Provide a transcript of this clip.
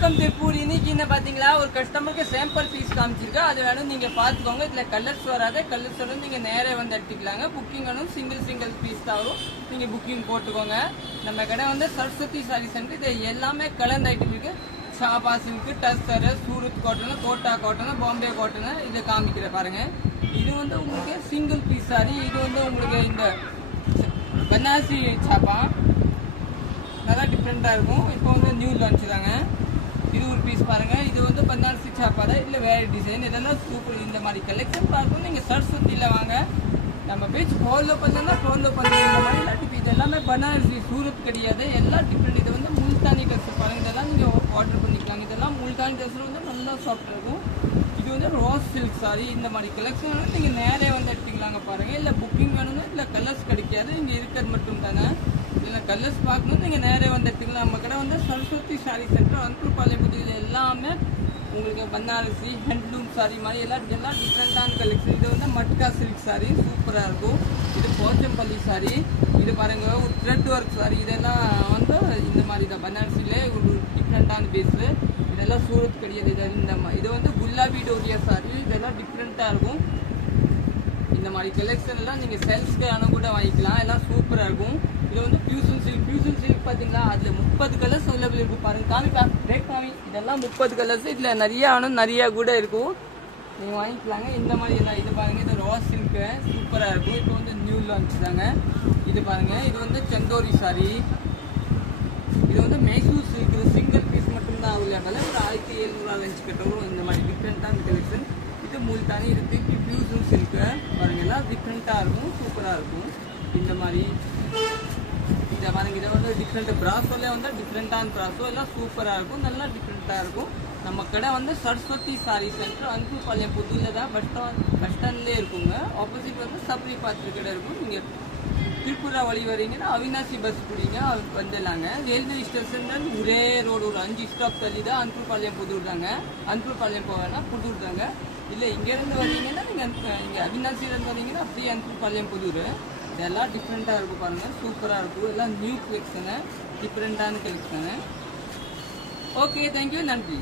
Welcome Tiruppur. இன்னைக்கு என்ன பாத்தீங்களா, ஒரு கஸ்டமருக்கு சாம்பிள் பீஸ் காமிச்சிருக்கா, அது வேணும் நீங்க பாத்துக்கோங்க. இதுல கலர்ஸ் வராது, கலர்ஸ் வந்து நீங்க நேரே வந்து எடுத்துக்கலாங்க. புக்கிங் வேணும், சிங்கிள் பீஸ் தான் வரும், நீங்க புக்கிங் போட்டுக்கோங்க. நம்ம கடை வந்து சரஸ்வதி சாரி சென்டர். இது எல்லாமே கலந்த ஐட்டம் இருக்கு. சாபா silk, duster, Surat cotton, Kota cotton, Bombay cotton, இதை காமிக்கிற பாருங்க. இது வந்து உங்களுக்கு சிங்கிள் பீஸ் சாரி. இது வந்து உங்களுக்கு இந்த பனாரசி சாப்பா நல்லா டிஃப்ரெண்டா இருக்கும். இப்போ வந்து நியூ லான்ச் தாங்க. இது ஒரு பீஸ் பாருங்க. இது வந்து பனாரசி சாப்பாடு, இல்ல வேற டிசைன், இதெல்லாம் சூப்பர். இந்த மாதிரி கலெக்ஷன் பார்க்கணும் நீங்க சரஸ்வதியில வாங்க. நம்ம பேஜ் ஃபாலோ பண்ணா ஃபாலோ பண்ணுங்க. இந்த மாதிரி இல்லாட்டி இது எல்லாமே பனாரசி, சூரத் கிடையாது, எல்லாம் டிஃப்ரெண்ட். இது வந்து முல்தானி ட்ரெஸ் பாருங்க, இதெல்லாம் நீங்க ஆர்டர் பண்ணிக்கலாம். இதெல்லாம் முல்தானி ட்ரெஸ் வந்து நல்லா சாஃப்ட் இருக்கும். இது வந்து ரோஸ் சில்க் சாரி. இந்த மாதிரி கலெக்ஷன் வந்து நீங்க நேரே வந்து எடுத்துக்கலாங்க பாருங்க. இல்ல புக்கிங் வேணும்னா இல்ல கலர்ஸ் கிடைக்காது, இங்க இருக்கிறது மட்டும் தானே. இல்ல கலர்ஸ் பார்க்கணும் நீங்க நேரே வந்து எடுத்துக்கலாம். நம்ம கடை வந்து சரஸ்வதி சாரி சென்டர், அன்குர்பாளையம் புது. இது எல்லாமே உங்களுக்கு பனாரசி ஹேண்ட்லூம் சாரி மாதிரி எல்லாம் டிஃப்ரெண்டான கலெக்ஷன். இது வந்து மட்கா சில்க் சாரி சூப்பரா இருக்கும். இது போச்சம்பள்ளி சாரி. இது பாருங்க ஒரு த்ரெட் ஒர்க் சாரி. இதெல்லாம் வந்து இந்த மாதிரி தான் பனாரசியில ஒரு டிஃப்ரெண்டான பேஸ். இதெல்லாம் சூரத் கிடையாது. இது வந்து குலாபி டோரியா சாரி. இதெல்லாம் டிஃப்ரெண்டா இருக்கும். இந்த மாதிரி கலெக்ஷன் எல்லாம் நீங்க சேல்ஸ்க்கு கூட வாங்கிக்கலாம். எல்லாம் சூப்பரா இருக்கும். இது வந்து பியூசன் சில்க் பாத்தீங்களா, அதுல 30 கலர்ஸ் அவைலபிள் இருக்கு பாருங்க. காமி இதெல்லாம் 30 கலர்ஸ். இதுல நிறைய கூட இருக்கும், நீங்க வாங்கிக்கலாங்க. இந்த மாதிரி எல்லாம் இது பாருங்க. இது ரோஸ் சில்க் சூப்பரா இருக்கும். இப்போ வந்து நியூ லான்ச் தாங்க. இது பாருங்க. இது வந்து செந்தோரி சாரி. இது வந்து மைசூர் சில்க். சிங்கிள் பீஸ் மட்டும் தான் அவைலபிள். ஒரு 1700 லஞ்ச் கட்டவும். இந்த மாதிரி டிஃப்ரெண்டான கலெக்ஷன். இது முல்தானி, இது பியூசன் சில்க் பாருங்க. எல்லாம் டிஃப்ரெண்டா இருக்கும், சூப்பரா இருக்கும். இந்த மாதிரி இதை பாருங்க. இதை வந்து டிஃப்ரெண்ட் பிராசோல வந்து டிஃப்ரெண்டான பிராசோ எல்லாம் சூப்பரா இருக்கும், நல்லா டிஃப்ரெண்டா இருக்கும். நம்ம கடை வந்து சரஸ்வதி சாரி சென்டர், அன்குர்பாளையம் புதுல தான் பஸ் ஸ்டாண்ட்லேயே இருக்குங்க. ஆப்போசிட் வந்து சப்ரி பாத்திர கடை இருக்கும். நீங்க திருப்பூரா வழி வரீங்கன்னா அவினாசி பஸ் பிடிங்க, வந்துடலாங்க. ரயில்வே ஸ்டேஷன் ஒரே ரோடு, ஒரு 5 ஸ்டாப் தள்ளி தான் அன்குர்பாளையம் புதூர் தாங்க. அன்குர்பாளையம் போவேன்னா புதூர் தாங்க. இல்லை இங்கேருந்து வரீங்கன்னா நீங்கள் அவினாசியிலேருந்து வரீங்கன்னா அப்படியே அன்குர்பாளையம் புதூர். இதெல்லாம் டிஃப்ரெண்டாக இருக்கும் பாருங்க, சூப்பராக இருக்கும். எல்லாம் நியூ கலெக்ஷனு, டிஃப்ரெண்டான கலெக்ஷனு. ஓகே, தேங்க்யூ, நன்றி.